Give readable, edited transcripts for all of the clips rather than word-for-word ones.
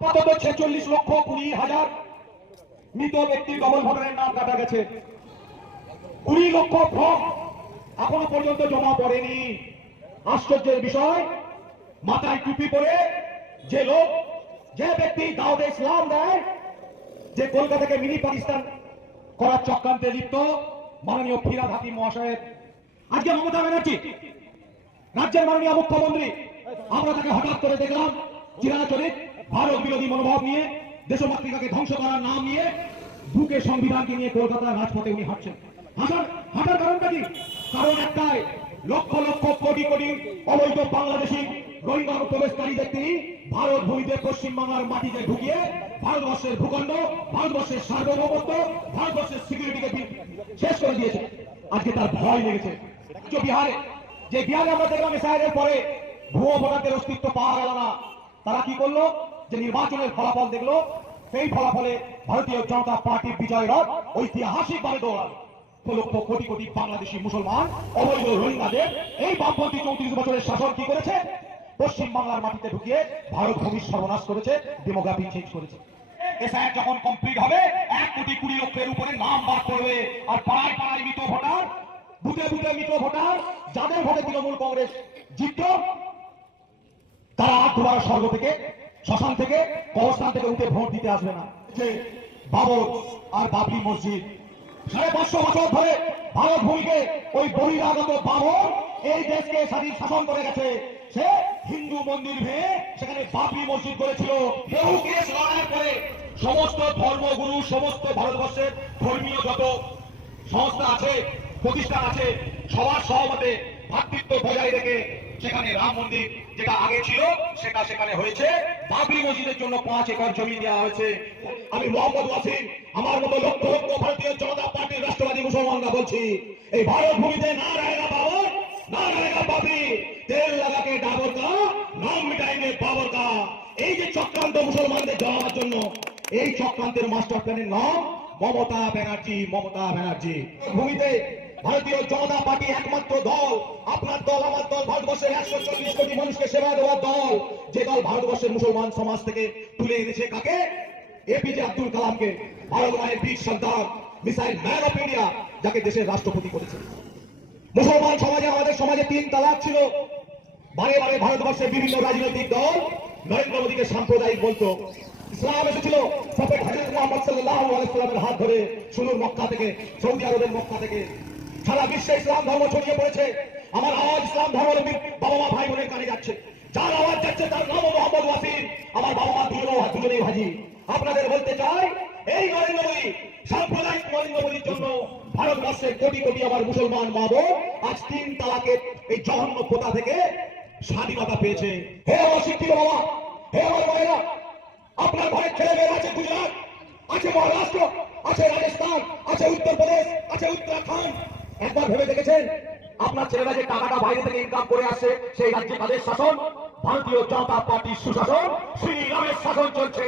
আপাতত 46,20,000 মৃত ব্যক্তির ডবল ভোটারের নাম কাটা গেছে। 20 লক্ষ ফর্ম এখনো পর্যন্ত জমা পড়েনি। আশ্চর্যের বিষয়, মাথায় টুপি পরে যে লোক, যে ব্যক্তি দাউদে ইসলাম দেয়, যে কলকাতাকে মিনি পাকিস্তান করার চক্রান্তে লিপ্ত মাননীয় ফিরহাদ হাকিম মহাশয়ের, আজকে মমতা ব্যানার্জি রাজ্যের মাননীয় মুখ্যমন্ত্রী, আমরা তাকে হঠাৎ করে দেখলাম চিরাচরিত ভারত বিরোধী মনোভাব নিয়ে, দেশমাতৃকাকে ধ্বংস করার নাম নিয়ে বুকে সংবিধানকে নিয়ে কলকাতার রাজপথে উনি হাঁটছেন। হাঁটার কারণটা কি? কারণ একটাই, লক্ষ লক্ষ কোটি কোটি অবৈধ বাংলাদেশি রোহিঙ্গা প্রবেশকারীদের তিনি ভারত ভূমিতে পশ্চিমবাংলার মাটিতে ঢুকিয়ে ভারতবর্ষের ভূখণ্ড, ভারতবর্ষের সার্বভৌমত্ব, ভারতবর্ষের সিকিউরিটিকে শেষ করে দিয়েছে। আজকে তার ভয় লেগেছে। বিহারে আমরা দেখলাম এসআইআর পরে ভুয়ো ভোটারদের অস্তিত্ব পাওয়া গেল না, তারা কি করলো? যে নির্বাচনের ফলাফল দেখলো, সেই ফলাফলে ভারতীয় জনতা পার্টির বিজয় রথ ঐতিহাসিকভাবে দৌড়ালো। লক্ষ কোটি কোটি বাংলাদেশি মুসলমান অবৈধ রোহিঙ্গাদের এই বামপন্থী 34 বছরের শাসন কি করেছে? পশ্চিম বাংলার মাটিতে ঢুকিয়ে ভারত ভূমির সর্বনাশ করেছে, ডেমোগ্রাফি চেঞ্জ করেছে। এসআইআর যখন কমপ্লিট হবে 1,20,00,000 উপরে নাম বাদ করবে। আর পাড়ায় পাড়ায় মৃত ভোটার, বুথে বুথে মৃত ভোটার, যাদের ভোটে তৃণমূল কংগ্রেস জিতত, তারা দুবার স্বর্গ থেকে, শ্মশান থেকে, কবরস্থান থেকে উঠে ভোট দিতে আসবে না। যে বাবর আর বাবরি মসজিদ 550 বছর ধরে ভারত ভূমিকে ওই বহিরাগত বাবর এই দেশকে স্বাধীন শাসন করে গেছে। সে হিন্দু মন্দির ভেঙে সেখানে বাবরি মসজিদ করেছিল। বহু কেস লড়াই করে সমস্ত ধর্মগুরু, সমস্ত ভারতবর্ষের ধর্মীয় যত সংস্থা আছে, প্রতিষ্ঠান আছে, সবার সহমতে ভাতৃত্ব বজায় রেখে সেখানে রাম মন্দির যেটা আগে ছিল সেটা সেখানে হয়েছে। বাবরি মসজিদের জন্য 5 একর জমি দেওয়া হয়েছে। আমি মোহাম্মদ ওয়াসিম, আমার মতো লক্ষ লক্ষ ভারতীয় জনতা পার্টির রাষ্ট্রবাদী মুসলমানরা বলছি, এই ভারত ভূমিতে না रहेगा बाबर, না रहेगा बाबरी, তেল লাগাকে ডাবর কা, নাম মিটাएंगे बाबर का। এই যে চক্রান্ত মুসলমানদের জড়াবার জন্য, এই চক্রান্তের মাস্টার প্ল্যানের নাম মমতা ব্যানার্জি। মমতা ব্যানার্জি ভূমিতে ভারতীয় জনতা পার্টি একমাত্র দল, আপনার দল, আমার দল, ভারতবর্ষের 140 কোটি মানুষকে সেবা দেওয়ার দল। যে দল ভারতবর্ষের মুসলমান সমাজ থেকে তুলে এনেছে কাকে? এপিজে আব্দুল কালামকে, ভারত মায়ের বীর সন্তান, মিসাইল ম্যান অফ ইন্ডিয়া, যাকে দেশের রাষ্ট্রপতি করেছে। মুসলমান সমাজে, আমাদের সমাজে 3 তালাক ছিল। বারে বারে ভারতবর্ষের বিভিন্ন রাজনৈতিক দল নরেন্দ্র মোদীকে সাম্প্রদায়িক বলতো। ইসলাম এসেছিল প্রফেট হযরত মুহাম্মদ সাল্লাল্লাহু আলাইহি ওয়াসাল্লামের হাত ধরে, সুদূর মক্কা থেকে, সৌদি আরবের মক্কা থেকে। সারা বিশ্বে ইসলাম ধর্ম ছড়িয়ে পড়েছে। আমার আওয়াজ ইসলাম ধর্মাবলম্বী বাবা মা ভাই বোনের কানে যাচ্ছে। যার আওয়াজ যাচ্ছে তার নাম মোহাম্মদ ওয়াসিম। আমার বাবা মা দুজনেই হাজি। আপনাদের বলতে চাই, এই নরেন্দ্র মোদী, সাম্প্রদায়িক নরেন্দ্র মোদীর জন্য ভারতবর্ষের কোটি কোটি আমার মুসলমান মা বোন আজ 3 তালাকের এই জঘন্য প্রথা থেকে স্বাধীনতা পেয়েছে। হে অশিক্ষিত বাবা, হে আমার মায়েরা, আপনার ঘরের ছেলে মেয়েরা আছে গুজরাট, আছে মহারাষ্ট্র, আছে রাজস্থান, আছে উত্তরপ্রদেশ, আছে উত্তরাখণ্ড। একবার ভেবে দেখেছেন আপনার ছেলেরা যে টাকাটা বাইরে থেকে ইনকাম করে আসছে, সেই রাজ্যে তাদের শাসন? ভারতীয় জনতা পার্টির সুশাসন, শ্রীরামের শাসন চলছে।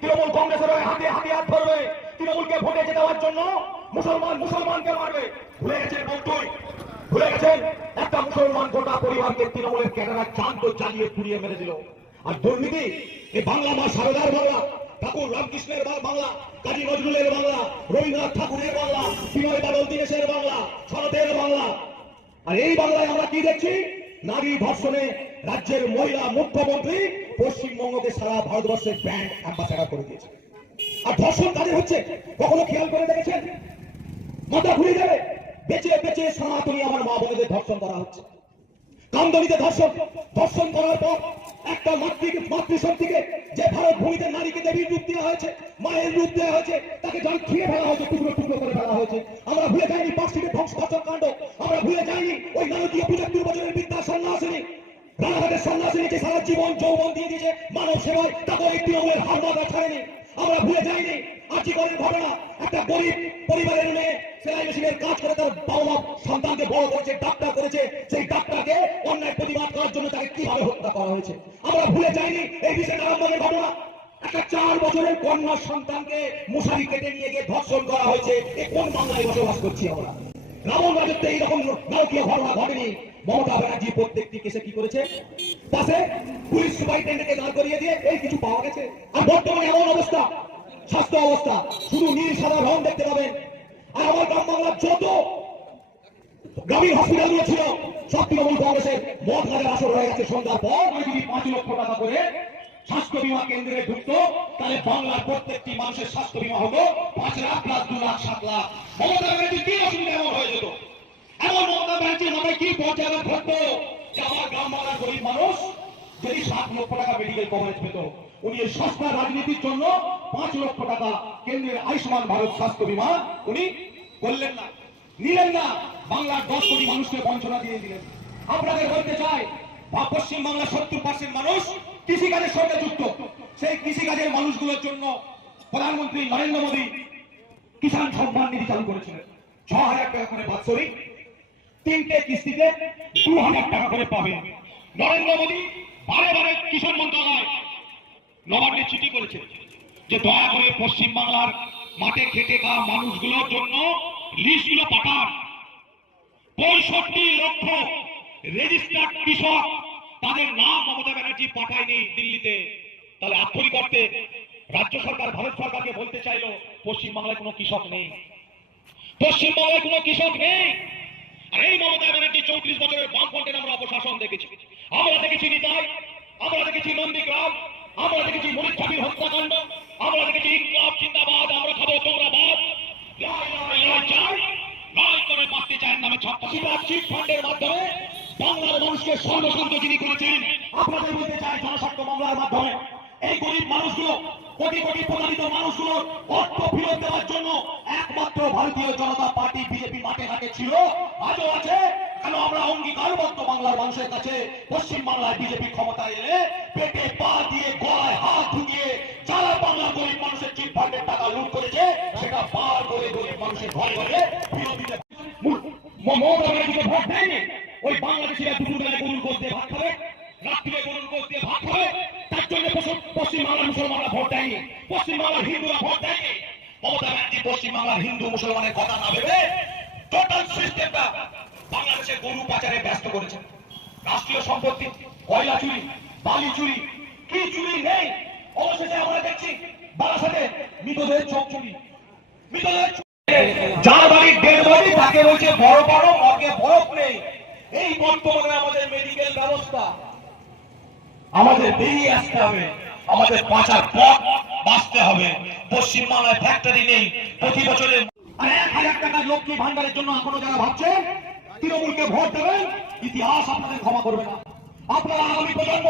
তৃণমূল কংগ্রেসের হাতে হাতিয়ার ধরবে, তৃণমূলকে ভোটে যেতে দেওয়ার জন্য মুসলমানকে মারবে। ভুলে গেছেন বন্ধুই, ভুলে গেছেন একটা মুসলমান গোটা পরিবারকে তৃণমূলের ক্যাডাররা চাঁদ জ্বালিয়ে পুড়িয়ে মেরে দিল। আর দুর্নীতি, এই বাংলা মা শারদার বাংলা, ঠাকুর রামকৃষ্ণের বাংলা, কাজী নজরুলের বাংলা, রবীন্দ্রনাথ ঠাকুরের বাংলা, বিনয় বাদল দীনেশের বাংলা, শরতের বাংলা। আর এই বাংলায় আমরা কি দেখছি? নারী ধর্ষণে রাজ্যের মহিলা মুখ্যমন্ত্রী পশ্চিমবঙ্গকে সারা ভারতবর্ষের ব্র্যান্ড অ্যাম্বাসেডর করে দিয়েছে। আর ধর্ষণ কাদের হচ্ছে কখনো খেয়াল করে দেখেছেন? মাথা ঘুরে যাবে। বেঁচে বেঁচে সনাতনী আমার মা বোনেদের ধর্ষণ করা হচ্ছে। কামদনিতে ধর্ষণ করার পর একটা মাতৃশক্তিকে, যে ভারত ভূমিতে নারীকে দেবীর রূপ দেওয়া হয়েছে, মায়ের রূপ দেওয়া হয়েছে, তাকে জল খেয়ে ফেলা হয়েছে, টুকরো টুকরো করে ফেলা হয়েছে। আমরা ভুলে যাইনি পার্সিটের ধ্বংসপাচক কাণ্ড। আমরা ভুলে যাইনি ওই নারকীয় 75 বছরের বিদ্যা সন্ন্যাসিনী, রানাঘাটের সন্ন্যাসিনী যে সারা জীবন যৌবন দিয়ে দিয়েছে মানব সেবায়, তাকে এই তৃণমূলের হার মাথা ছাড়েনি। আমরা ভুলে যাইনি আজীবনের ঘটনা, একটা গরিব পরিবারের মেয়ে সেলাই মেশিনের কাজ করে তার বাবা মা সন্তানকে বড় করেছে, ডাক্তার করেছে। সেই ডাক্তারকে অন্যায় প্রতিবাদ করার জন্য তাকে কিভাবে হত্যা করা হয়েছে। আমরা ভুলে যাইনি এই বিষয়ে আরম্ভের ঘটনা, একটা 4 বছরের কন্যা সন্তানকে মশারি কেটে নিয়ে গিয়ে ধর্ষণ করা হয়েছে। এই কোন বাংলায় বসবাস করছি আমরা? রাবণ রাজত্বে এইরকম নারকীয় ঘটনা ঘটেনি। মমতা ব্যানার্জি প্রত্যেকটি কেসে কি করেছে? পাশে পুলিশ সুপারিনটেন্ডেন্টকে দাঁড় করিয়ে দিয়ে এই কিছু পাওয়া গেছে। আর বর্তমানে এমন অবস্থা, স্বাস্থ্য অবস্থা, শুধু নীল সাদা রং দেখতে পাবেন। আর আমার গ্রাম বাংলার যত গ্রামীণ হসপিটালগুলো ছিল সব তৃণমূল কংগ্রেসের মদ গাঁজার আসর হয়ে গেছে। সন্ধ্যার পর যদি 5 লক্ষ টাকা করে স্বাস্থ্য বীমা কেন্দ্রে ঢুকতো, তাহলে বাংলার প্রত্যেকটি মানুষের স্বাস্থ্য বীমা হতো 5 লাখ প্লাস 2 লাখ 7 লাখ। মমতা ব্যানার্জি কি অসুবিধা এমন হয়ে যেত? এমন মমতা ব্যানার্জির মাথায় কি পর্যায়ে ঘটতো যে আমার গ্রাম বাংলার গরিব মানুষ যদি 7 লক্ষ টাকা মেডিকেল কভারেজ পেত। উনি এই সস্তা রাজনীতির জন্য 5 লক্ষ টাকা কেন্দ্রের আয়ুষ্মান ভারত স্বাস্থ্য বীমা উনি করলেন না, নিলেন না। বাংলার 10 কোটি মানুষকে বঞ্চনা দিয়ে দিলেন। আপনাদের বলতে চাই, পশ্চিম বাংলার 70% মানুষ কৃষিকাজের সঙ্গে যুক্ত। সেই কৃষিকাজের মানুষগুলোর জন্য প্রধানমন্ত্রী নরেন্দ্র মোদী কিষাণ সম্মান নিধি চালু করেছিলেন। 6,000 টাকা করে বাৎসরিক, 3টে কিস্তিতে 2,000 টাকা করে পাবেন। নরেন্দ্র মোদী বারে বারে কিষাণ মন্ত্রণালয় নবান্নে চিঠি করেছে যে দয়া করে পশ্চিম বাংলার মাঠে খেটে খাওয়া মানুষগুলোর জন্য লিস্টগুলো পাঠান। 65 লক্ষ রেজিস্টার্ড কৃষক, তাদের নাম মমতা ব্যানার্জি পাঠায়নি দিল্লিতে। তাহলে আক্ষরিক অর্থে রাজ্য সরকার ভারত সরকারকে বলতে চাইলো পশ্চিম বাংলায় কোনো কৃষক নেই, পশ্চিম বাংলায় কোনো কৃষক নেই। আর এই মমতা ব্যানার্জি 34 বছরের বামফ্রন্টের আমরা অপশাসন দেখেছি। আমরা দেখেছি নিতাই, আমরা দেখেছি নন্দীগ্রাম, আমরা দেখেছি মরিচ্ছাবির হত্যাকাণ্ড, আমরা দেখেছি ইনকলাব জিন্দাবাদ, আমরা খাবো তোমরা বাদ, লড়াই করে বাঁচতে চায় নামে চিট ফান্ডের মাধ্যমে বাংলার মানুষকে সর্বশান্ত যিনি করেছেন। আপনাদের বলতে চাই, জনস্বার্থ মামলার মাধ্যমে এই গরিব মানুষগুলো, কোটি কোটি প্রতারিত মানুষগুলো অর্থ ফেরত দেওয়ার জন্য একমাত্র ভারতীয় জনতা পার্টি বিজেপি মাঠে ঘাটে ছিল, আজও আছে। কেন আমরা অঙ্গীকারবদ্ধ বাংলার মানুষের কাছে, পশ্চিম বাংলায় বিজেপি ক্ষমতায় এলে পেটে পা দিয়ে গলায় হাত ঢুকিয়ে যারা বাংলার গরিব মানুষের চিট ফান্ডের টাকা লুট করেছে সেটা বার করে গরিব মানুষের ঘরে ঘরে ফেরত দিতে। মমতা ব্যানার্জিকে ভোট দেয়নি, ওই বাংলাদেশিরা দুপুরবেলায় গরুর গোশত দিয়ে ভাত খাবে, রাত্রিরে গরুর গোশত দিয়ে ভাত খাবে। তার জন্য পশ্চিম বাংলার মুসলমানরা ভোট দেয়নি, পশ্চিম বাংলার হিন্দুরা ভোট দেয়নি। মমতা ব্যানার্জি পশ্চিম বাংলার হিন্দু মুসলমানের কথা না ভেবে টোটাল সিস্টেমটা বাংলাদেশের গরু পাচারে ব্যস্ত করেছেন। রাষ্ট্রীয় সম্পত্তি, কয়লা চুরি, বালি চুরি, কি চুরি নেই। অবশেষে আমরা দেখছি বারাসাতে মৃতদেহের চোখ চুরি, মৃতদেহের যার বাড়ির ডেড বডি তাকে বলছে বড় বড় মর্গে বরফ নেই। এই বর্তমানে আমাদের মেডিকেল ব্যবস্থা, আমাদের বেরিয়ে আসতে হবে, আমাদের বাঁচার পথ বাঁচতে হবে। পশ্চিম বাংলায় ফ্যাক্টরি নেই, প্রতি বছরে 1,000 টাকার লক্ষ্মী ভান্ডারের জন্য এখনো যারা ভাবছেন তৃণমূলকে ভোট দেবেন, ইতিহাস আপনাদের ক্ষমা করবে না। আপনারা আগামী প্রজন্ম,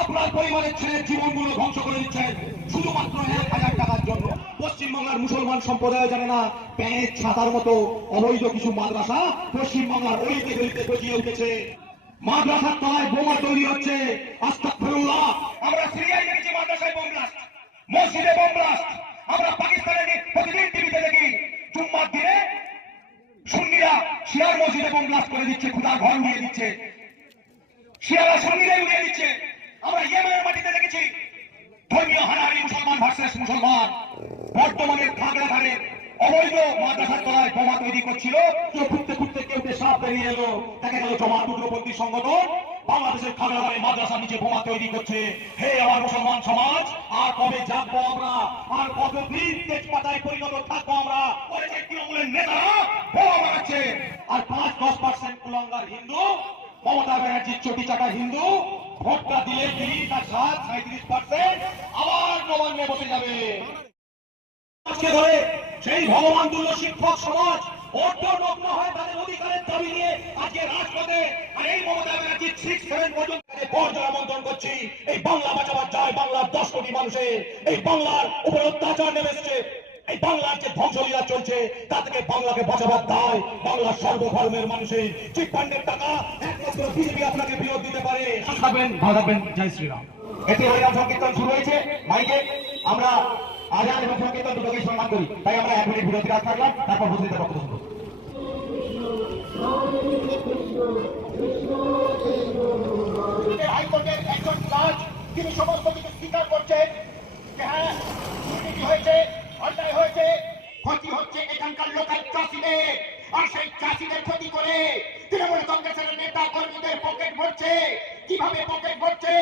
আপনার পরিবারের ছেলের জীবনগুলো ধ্বংস করে দিচ্ছেন শুধুমাত্র 1,000 টাকার জন্য। পশ্চিমবাংলার মুসলমান সম্প্রদায় জানে না, প্যানের ছাতার মতো অবৈধ কিছু মাদ্রাসা পশ্চিমবাংলার অলিতে গলিতে গজিয়ে উঠেছে। মাদ্রাসার তলায় বোমা তৈরি হচ্ছে। আস্তাগফিরুল্লাহ। আমরা সিরিয়ায় দেখেছি মাদ্রাসায় বোম ব্লাস্ট, মসজিদে বোম ব্লাস্ট। আমরা পাকিস্তানে প্রতিদিন টিভিতে দেখি জুম্মার দিনে সুন্নিরা শিয়ার মসজিদে বোম ব্লাস্ট করে দিচ্ছে, খুদার ঘর উড়িয়ে দিচ্ছে, শিয়ারা সুন্নিরাই উড়িয়ে দিচ্ছে। আমরা ইয়েমেনের মাটিতে দেখেছি ধর্মীয় হানাহানি, মুসলমান ভার্সেস মুসলমান। বর্তমানে খাগড়াঘাটে অবৈধ মাদ্রাসার তলায় বোমা তৈরি করছিল, খুঁজতে খুঁজতে কেউ সাপ বেরিয়ে এলো, দেখা গেল জমাত উগ্রপন্থী সংগঠন বাংলাদেশের খাগড়াঘাটে মাদ্রাসার নিচে বোমা তৈরি করছে। হে আমার মুসলমান সমাজ, আর কবে জাগবো আমরা? আর কতদিন তেজপাতায় পরিণত থাকবো আমরা? তৃণমূলের নেতারা বোমা মারাচ্ছে, আর 5-10% কুলাঙ্গার হিন্দু, মমতা ব্যানার্জির চটি চাটা হিন্দু ভোটটা দিলে 37% আবার নবান্নে বসে যাবে। আজকে ধরে সেই ভগবান তুল্য শিক্ষক সমাজ অর্ধনগ্ন হয় তাদের অধিকারের দাবি নিয়ে আজকে রাজপথে। আর এই মমতা ব্যানার্জি 6-7 পর্যন্ত পর্যায়ে আমন্ত্রণ করছি, এই বাংলা বাঁচাবার চায় বাংলার 10 কোটি মানুষের। এই বাংলার উপর অত্যাচার নেমে এসছে, এই বাংলার যে ধ্বংসলীলা চলছে তা থেকে বাংলাকে বাঁচাবার দায় বাংলার সর্বধর্মের মানুষের। চিট ফান্ডের টাকা একমাত্র বিজেপি আপনাকে ফেরত দিতে পারে। থাকবেন, ভালো থাকবেন। জয় শ্রীরাম। এতে হরিনাম সংকীর্তন শুরু হয়েছে মাইকে। আমরা আজান এবং সংকীর্তন দুটোকেই সম্মান করি, তাই আমরা 1 মিনিট বিরতি রাখলাম, তারপর বুঝতে বক্তব্য শুনবো। হাইকোর্টের একজন জাজ তিনি সমস্ত কিছু স্বীকার করছেন যে হ্যাঁ দুর্নীতি হয়েছে, অন্যায় হয়েছে, ক্ষতি হচ্ছে এখানকার লোকাল চাষিদের। আর সেই চাষিদের ক্ষতি করে তৃণমূল কংগ্রেসের নেতা কর্মীদের পকেট ভরছে। কিভাবে পকেট ভরছে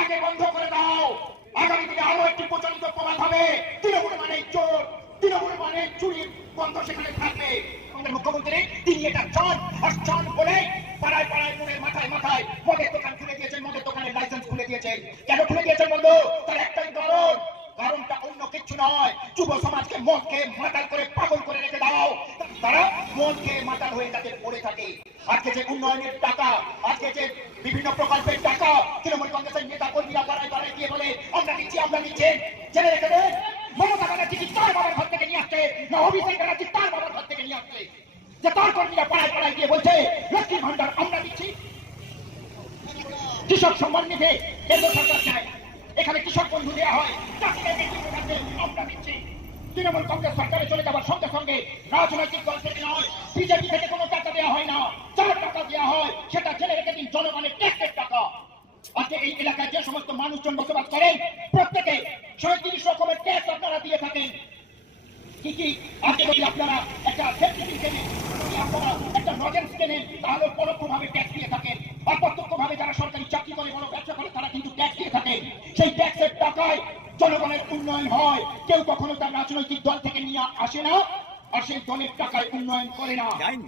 আগে বন্ধ করে দাও। আগামী দিনে আরো একটি প্রচলিত প্রমাণ হবে তৃণমূল মানে চোর, তৃণমূল মানে চুরির বন্ধ সেখানে থাকবে। আমাদের মুখ্যমন্ত্রী তিনি এটা চান, আর চান বলে পাড়ায় পাড়ায় মোড়ের মাথায় মাথায় মদের দোকান খুলে দিয়েছেন, মদের দোকানের লাইসেন্স খুলে দিয়েছেন। কেন খুলে দিয়েছেন বন্ধু? তার একটাই কারণ, কারণটা অন্য কিছু নয়, যুব সমাজকে মদ খেয়ে মাতাল করে পাগল করে রেখে দাও। তারা মদ খেয়ে মাতাল হয়ে যাতে পড়ে থাকে। আজকে যে উন্নয়নের টাকা, আজকে যে বিভিন্ন প্রকল্পের টাকা তৃণমূল কংগ্রেসের নেতা কর্মীরা পাড়ায় পাড়ায় গিয়ে বলে আমরা দিচ্ছি আমরা দিচ্ছি, জেনে রেখে দেন মমতা ব্যানার্জি কি তার বাবার ঘর থেকে নিয়ে আসছে, না অভিষেক ব্যানার্জি তার বাবার ঘর থেকে নিয়ে আসছে যে তার কর্মীরা পাড়ায় পাড়ায় গিয়ে বলছে লক্ষ্মীর ভান্ডার আমরা দিচ্ছি, কৃষক সম্মান নিধি কেন্দ্র সরকার চায়, এখানে কৃষক বন্ধু দেওয়া হয়, আমরা দিচ্ছি। তৃণমূল কংগ্রেস সরকারে চলে যাওয়ার সঙ্গে সঙ্গে রাজনৈতিক দল থেকে নয়, বিজেপি থেকে কোনো টাকা দেওয়া হয় না, যার টাকা দেওয়া হয় সেটা জেনে রেখে দিন জনগণের ট্যাক্সের টাকা। আজকে এই এলাকায় যে সমস্ত মানুষজন বসবাস করেন প্রত্যেকে 37 রকমের ট্যাক্স আপনারা দিয়ে থাকেন। কি কি আজকে যদি আপনারা একটা সেফটি কেনেন, যদি আপনারা একটা নজেন্স কেনেন, তাহলে পরোক্ষভাবে ট্যাক্স দিয়ে থাকেন, আর প্রত্যক্ষভাবে যারা সরকারি চাকরি করে বড় ব্যবসা করে তারা কিন্তু ট্যাক্স দিয়ে থাকেন। সেই ট্যাক্সের টাকায় জনগণের উন্নয়ন হয়, কেউ কখনো তার রাজনৈতিক দল থেকে নিয়ে আসে না, আর সেই দলের টাকায় উন্নয়ন করে না।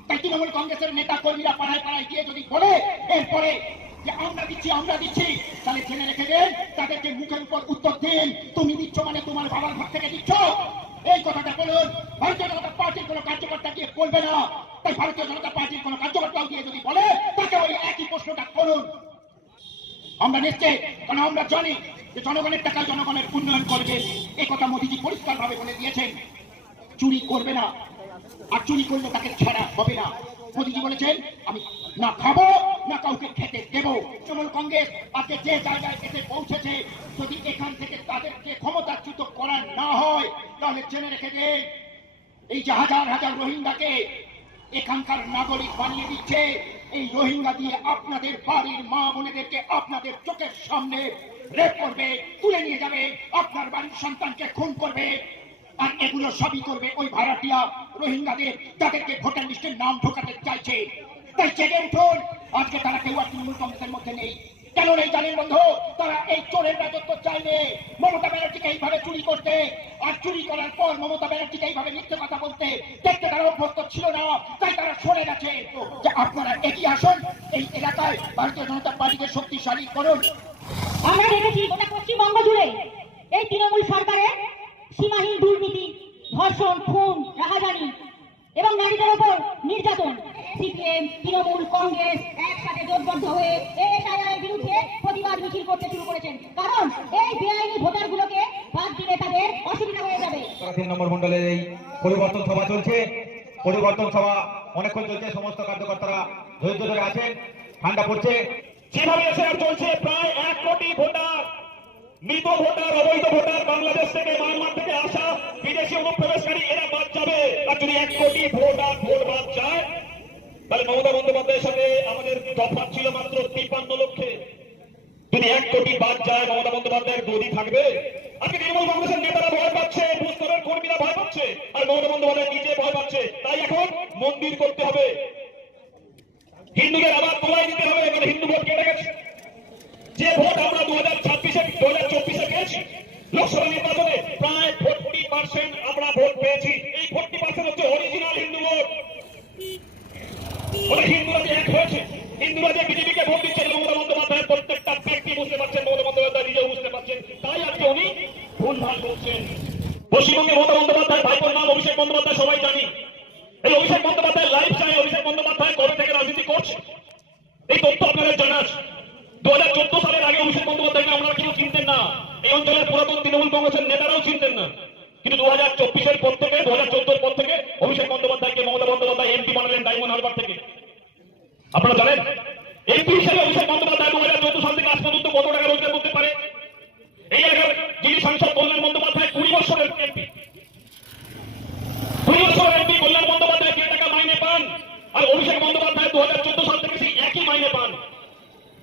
তাই তৃণমূল কংগ্রেসের নেতা কর্মীরা পাড়ায় পাড়ায় গিয়ে যদি বলে এরপরে যে আমরা দিচ্ছি, তাহলে জেনে রেখে দেন তাদেরকে মুখের উপর উত্তর দিন তুমি দিচ্ছ মানে তোমার বাবার ঘর থেকে দিচ্ছ, এই কথাটা বলুন। ভারতীয় জনতা পার্টির কোন কার্যকর্তা গিয়ে বলবে না, তাই ভারতীয় জনতা পার্টির কোন কার্যকর্তাও গিয়ে যদি বলে তাকে ওই একই প্রশ্নটা করুন। আমরা নিশ্চিত, কারণ আমরা জানি যে জনগণের টাকায় জনগণের উন্নয়ন করবে, এই কথা মোদীজি পরিষ্কার ভাবে বলে দিয়েছেন। চুরি করবে না, আর চুরি করলে তাকে ছাড়া হবে না। মোদীজি বলেছেন আমি না খাবো না কাউকে খেতে দেব। তৃণমূল কংগ্রেস আজকে যে জায়গায় এসে পৌঁছেছে, যদি এখান থেকে তাদেরকে ক্ষমতাচ্যুত করা না হয় তাহলে জেনে রেখে দেন এই যে হাজার হাজার রোহিঙ্গাকে এখানকার নাগরিক বানিয়ে দিচ্ছে, এই রোহিঙ্গা দিয়ে আপনাদের বাড়ির মা বোনেদেরকে আপনাদের চোখের সামনে রেপ করবে, তুলে নিয়ে যাবে, আপনার বাড়ির সন্তানকে খুন করবে, আর এগুলো সবই করবে ওই ভাড়াটিয়া রোহিঙ্গাদের যাদেরকে ভোটার লিস্টের নাম ঢোকাতে চাইছে। তাই জেগে উঠুন, আজকে তারা কেউ আর তৃণমূল কংগ্রেসের মধ্যে নেই। কেন নেই জানেন বন্ধু? তারা এই চোরের রাজত্ব চাইলে মমতা ব্যানার্জিকে এইভাবে চুরি করতে, আর চুরি করার পর মমতা ব্যানার্জিকে এইভাবে মিথ্যে কথা বলতে দেখতে তারা অভ্যস্ত ছিল না, তাই তারা সরে গেছে। যে আপনারা এগিয়ে আসুন, এই এলাকায় ভারতীয় জনতা পার্টিকে শক্তিশালী করুন। আমরা দেখেছি গোটা পশ্চিমবঙ্গ জুড়ে এই তৃণমূল সরকারের সীমাহীন দুর্নীতি, ধর্ষণ, খুন, রাহাজানি এবং নারীদের ওপর নির্যাতন। সিপিএম, তৃণমূল, কংগ্রেস একসাথে জোটবদ্ধ হয়ে এসআইআর বিরুদ্ধে প্রতিবাদ মিছিল করতে শুরু করেছেন, কারণ এই বেআইনি ভোটারগুলোকে বাদ দিলে তাদের অসুবিধা হয়ে যাবে। 3 নম্বর মন্ডলের এই পরিবর্তন সভা চলছে, পরিবর্তন সভা অনেকক্ষণ চলছে, সমস্ত কার্যকর্তারা ধৈর্য ধরে আছেন, ঠান্ডা পড়ছে। যেভাবে এসআইআর চলছে প্রায় 1 কোটি ভোটার, মৃত ভোটার, অবৈধ ভোটার, বাংলাদেশ থেকে মায়ানমার থেকে আসা বিদেশি অনুপ্রবেশকারী এরা বাদ যাবে। আর যদি 1 কোটি ভোটার ভোট বাদ যায় তাহলে মমতা বন্দ্যোপাধ্যায়ের সাথে আমাদের তফাৎ ছিল মাত্র 53 লক্ষে। যদি 1 কোটি বাদ যায় মমতা বন্দ্যোপাধ্যায়ের গদি থাকবে? আজকে তৃণমূল কংগ্রেসের নেতারা ভয় পাচ্ছে, বুস্তরের কর্মীরা ভয় পাচ্ছে, আর মমতা বন্দ্যোপাধ্যায় নিজে ভয় পাচ্ছে। তাই এখন মন্দির করতে হবে, হিন্দুদের আবার তোলাই দিতে হবে, মানে হিন্দু ভোট কেটে গেছে। যে ভোট আমরা 2024-এ পেয়েছি লোকসভা নির্বাচনে প্রায় 40% আমরা ভোট পেয়েছি। এই 40% হচ্ছে অরিজিনাল হিন্দু ভোট। হিন্দুরা যে এক হয়েছে, হিন্দুরা যে বিজেপিকে ভোট দিচ্ছে, মমতা বন্দ্যোপাধ্যায়ের প্রত্যেকটা ব্যক্তি বুঝতে পারছেন, মমতা বন্দ্যোপাধ্যায় নিজেও বুঝতে পারছেন, তাই আজকে উনি ভুলভাল বলছেন। পশ্চিমবঙ্গে মমতা বন্দ্যোপাধ্যায় ভাইপোর নাম অভিষেক বন্দ্যোপাধ্যায়, সবাই জানি। এই অভিষেক বন্দ্যোপাধ্যায় লাইফ চাই, অভিষেক বন্দ্যোপাধ্যায় কবে থেকে রাজনীতি করছে এই তথ্য আপনাদের জানা আছে। 2014 সালের আগে অভিষেক বন্দ্যোপাধ্যায়কে আমরা কেউ চিনতেন না, এই অঞ্চলের পুরাতন তৃণমূল কংগ্রেসের নেতারাও চিনতেন না। কিন্তু 2024-এর পর থেকে, 2014-এর পর থেকে অভিষেক বন্দ্যোপাধ্যায়কে মমতা বন্দ্যোপাধ্যায় এমপি বানালেন ডায়মন্ড হারবার থেকে। আপনারা জানেন এমপি হিসেবে অভিষেক বন্দ্যোপাধ্যায় 2014 সাল থেকে আজ পর্যন্ত কত টাকা রোজগার করতে পারে? এই এলাকার যিনি সাংসদ কল্যাণ বন্দ্যোপাধ্যায় 20 বছরের এমপি, 20 বছরের এমপি কল্যাণ বন্দ্যোপাধ্যায় যে টাকা মাইনে পান, আর অভিষেক বন্দ্যোপাধ্যায় 2014 সাল থেকে সেই একই মাইনে পান।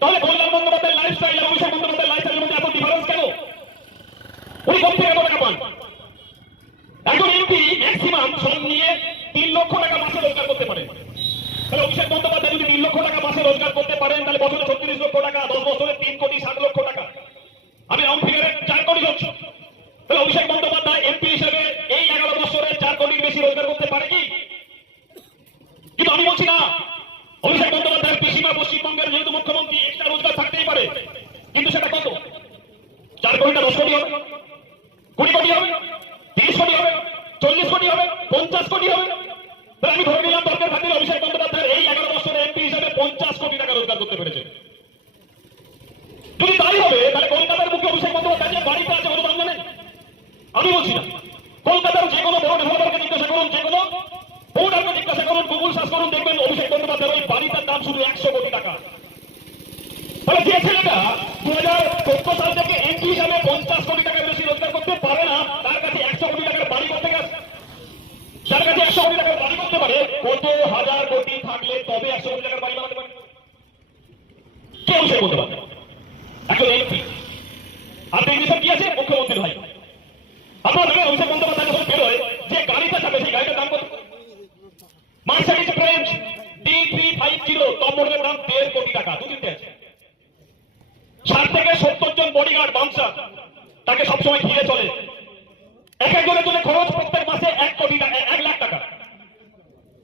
তাহলে কল্যাণ বন্দ্যোপাধ্যায়ের লাইফস্টাইল আর অভিষেক বন্দ্যোপাধ্যায়ের লাইফস্টাইলের মধ্যে এত ডিফারেন্স কেন? উনি কোথা থেকে এত টাকা পান? একজন এমপি ম্যাক্সিমাম সব নিয়ে 3 লক্ষ টাকা মাসে রোজগার করতে পারেন। তাহলে অভিষেক বন্দ্যোপাধ্যায় যদি 3 লক্ষ টাকা মাসে রোজগার করতে পারেন, তাহলে আমি বলছি না, কলকাতার যে কোনো বড় ডেভেলপারকে জিজ্ঞাসা করুন, যে কোনো বোর্ডারকে জিজ্ঞাসা করুন, গুগল সার্চ করুন, দেখবেন অভিষেক বন্দ্যোপাধ্যায়ের ওই বাড়িটার দাম শুধু 100 কোটি টাকা। তাহলে যে ছেলেটা 2014 সাল থেকে এমপি হিসাবে 50 কোটি টাকার বেশি রোজগার করতে পারে না, তার কাছে 100 কোটি টাকার বাড়ি করতে গেছে। যার কাছে 100 কোটি টাকার বাড়ি করতে পারে, কত হাজার কোটি থাকলে তবে 100 কোটি টাকার বাড়ি বানাতে পারে? কে অভিষেক বন্দ্যোপাধ্যায়? এখন এমপি। আর দেশে কি আছে? মুখ্যমন্ত্রীর ভাই। আপনার নামে অভিষেক বন্দ্যোপাধ্যায় যখন বেরোয়, যে গাড়িটা চাপে সেই গাড়িটার দাম কত? মার্সিডিজ বেঞ্জ D350 টপ মডেলের দাম 1.5 কোটি টাকা। দু তিনটে আছে। 60 থেকে 70 জন বডিগার্ড বাউন্সার তাকে সবসময় ঘিরে চলে। এক একজনের জন্য খরচ প্রত্যেক মাসে 1 কোটি টাকা, 1 লাখ টাকা।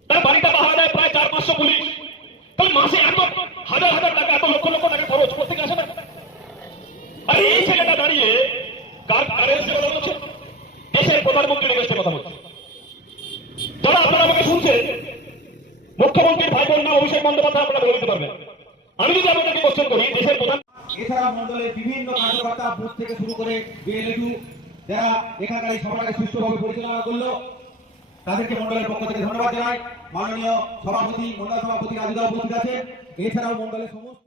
তার বাড়িটা পাহারা দেয় প্রায় 400-500 পুলিশ। তাহলে মাসে এত হাজার হাজার টাকা, এত লক্ষ লক্ষ টাকা খরচ প্রত্যেকে আসে না? আর এই ছেলেটা দাঁড়িয়ে কারেন্সি কথা বলছে, দেশের প্রধানমন্ত্রী নির্বাচনের কথা বলছে। যারা আপনারা আমাকে শুনছেন, মুখ্যমন্ত্রীর ভাই বোন নাম অভিষেক বন্দ্যোপাধ্যায়, আপনারা বলে দিতে পারবেন। আমি যদি আপনাদেরকে কোশ্চেন করি, দেশের প্রধান এছাড়া মন্ডলের বিভিন্ন কার্যকর্তা বুথ থেকে শুরু করে বিএলএটু যারা এখানকার এই সভাটাকে সুষ্ঠুভাবে পরিচালনা করলো, তাদেরকে মন্ডলের পক্ষ থেকে ধন্যবাদ জানাই। মাননীয় সভাপতি, মন্ডল সভাপতি রাজুদা উপস্থিত আছেন। এছাড়াও মন্ডলের সমস্ত